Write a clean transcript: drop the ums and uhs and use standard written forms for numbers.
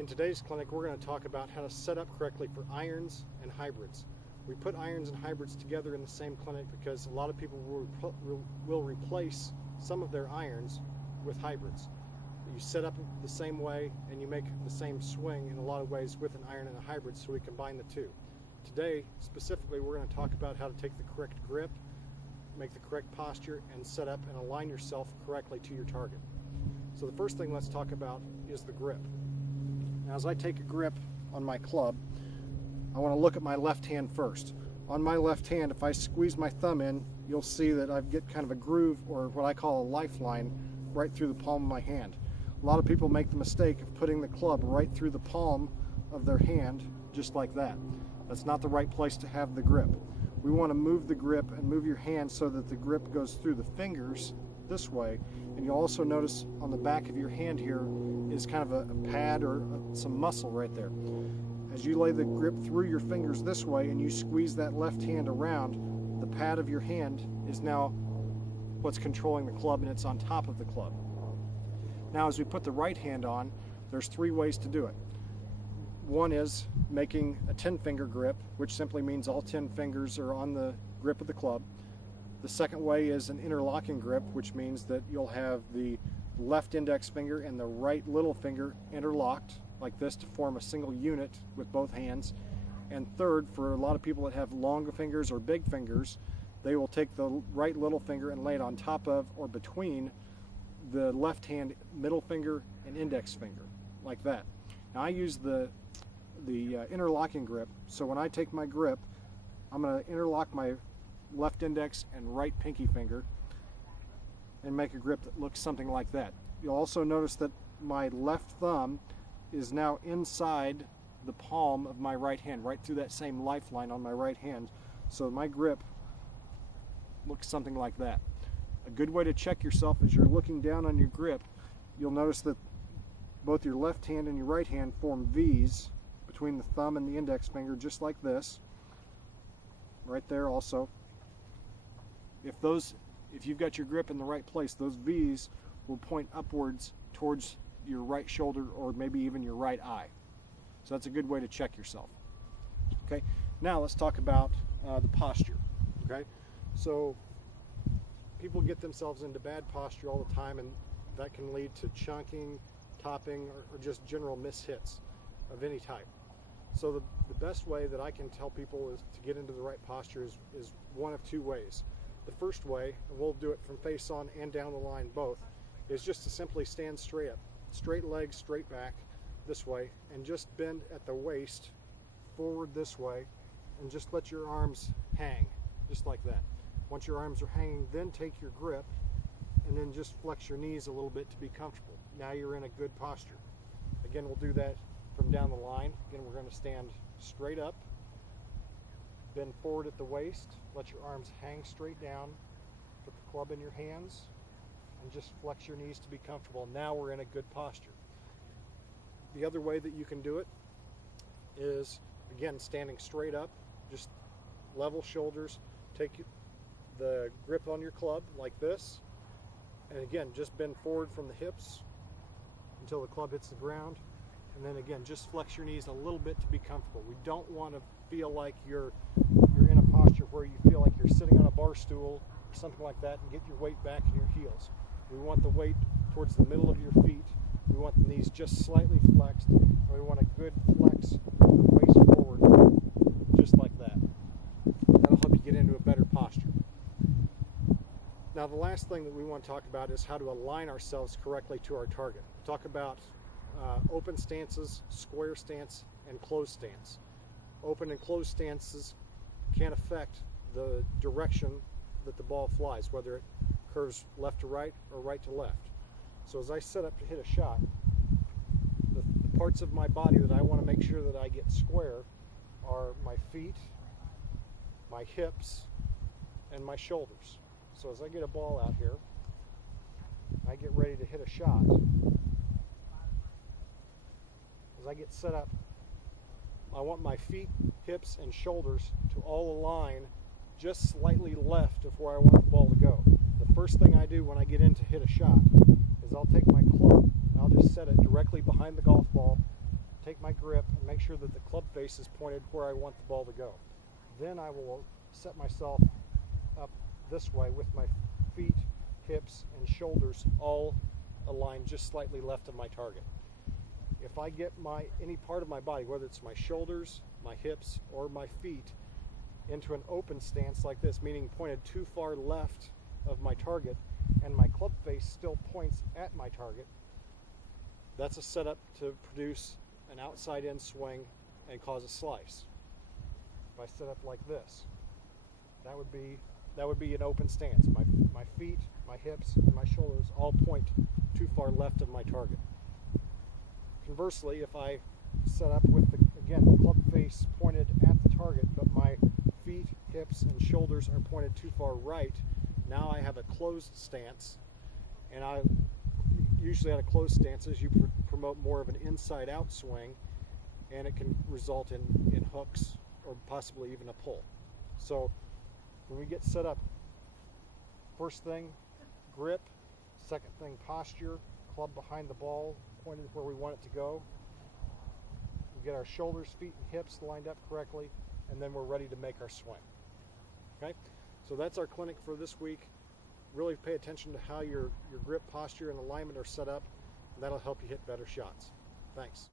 In today's clinic, we're going to talk about how to set up correctly for irons and hybrids. We put irons and hybrids together in the same clinic because a lot of people will replace some of their irons with hybrids. You set up the same way and you make the same swing in a lot of ways with an iron and a hybrid, so we combine the two. Today, specifically, we're going to talk about how to take the correct grip, make the correct posture, and set up and align yourself correctly to your target. So the first thing let's talk about is the grip. Now, as I take a grip on my club, I want to look at my left hand first. On my left hand, if I squeeze my thumb in, you'll see that I get kind of a groove, or what I call a lifeline, right through the palm of my hand. A lot of people make the mistake of putting the club right through the palm of their hand, just like that. That's not the right place to have the grip. We want to move the grip and move your hand so that the grip goes through the fingers this way. And you'll also notice on the back of your hand here is kind of a pad or some muscle right there. As you lay the grip through your fingers this way and you squeeze that left hand around, the pad of your hand is now what's controlling the club, and it's on top of the club. Now, as we put the right hand on, there's three ways to do it. One is making a 10-finger grip, which simply means all 10 fingers are on the grip of the club. The second way is an interlocking grip, which means that you'll have the left index finger and the right little finger interlocked like this to form a single unit with both hands. And third, for a lot of people that have long fingers or big fingers, they will take the right little finger and lay it on top of or between the left hand middle finger and index finger, like that. Now, I use the interlocking grip, so when I take my grip, I'm going to interlock my left index and right pinky finger and make a grip that looks something like that. You'll also notice that my left thumb is now inside the palm of my right hand, right through that same lifeline on my right hand, so my grip looks something like that. A good way to check yourself as you're looking down on your grip, you'll notice that both your left hand and your right hand form V's between the thumb and the index finger, just like this. Right there also. If you've got your grip in the right place, those V's will point upwards towards your right shoulder or maybe even your right eye. So that's a good way to check yourself. Okay, now let's talk about the posture. Okay, so people get themselves into bad posture all the time, and that can lead to chunking, topping, or just general mishits of any type. So the best way that I can tell people is to get into the right posture is one of two ways. The first way, and we'll do it from face on and down the line both, is just to simply stand straight up. Straight legs, straight back this way, and just bend at the waist forward this way, and just let your arms hang, just like that. Once your arms are hanging, then take your grip and then just flex your knees a little bit to be comfortable. Now you're in a good posture. Again, we'll do that from down the line. Again, we're going to stand straight up, bend forward at the waist, let your arms hang straight down, put the club in your hands, and just flex your knees to be comfortable. Now we're in a good posture. The other way that you can do it is, again, standing straight up, just level shoulders, take the grip on your club like this, and again, just bend forward from the hips until the club hits the ground, and then again, just flex your knees a little bit to be comfortable. We don't want to feel like you're in a posture where you feel like you're sitting on a bar stool or something like that, and get your weight back in your heels. We want the weight towards the middle of your feet. We want the knees just slightly flexed, and we want a good flex from the waist forward, just like that. That'll help you get into a better posture. Now, the last thing that we want to talk about is how to align ourselves correctly to our target. We'll talk about open stances, square stance, and closed stance. Open and closed stances can affect the direction that the ball flies, whether it curves left to right or right to left. So as I set up to hit a shot, the parts of my body that I want to make sure that I get square are my feet, my hips, and my shoulders. So as I get a ball out here, I get ready to hit a shot. As I get set up, I want my feet, hips, and shoulders to all align just slightly left of where I want the ball to go. The first thing I do when I get in to hit a shot is I'll take my club and I'll just set it directly behind the golf ball my grip and make sure that the club face is pointed where I want the ball to go. Then I will set myself up this way with my feet, hips, and shoulders all aligned just slightly left of my target. If I get any part of my body, whether it's my shoulders, my hips, or my feet, into an open stance like this, meaning pointed too far left of my target, and my club face still points at my target, that's a setup to produce an outside in swing and cause a slice. If I set up like this, that would be an open stance. My feet, my hips, and my shoulders all point too far left of my target. Conversely, if I set up with the club face pointed at the target, but my feet, hips, and shoulders are pointed too far right, now I have a closed stance, and usually at a closed stances you promote more of an inside out swing, and it can result in hooks or possibly even a pull. So when we get set up, first thing, grip, second thing, posture, club behind the ball pointed where we want it to go. We get our shoulders, feet, and hips lined up correctly, and then we're ready to make our swing. Okay, so that's our clinic for this week. Really pay attention to how your grip, posture, and alignment are set up, and that'll help you hit better shots. Thanks.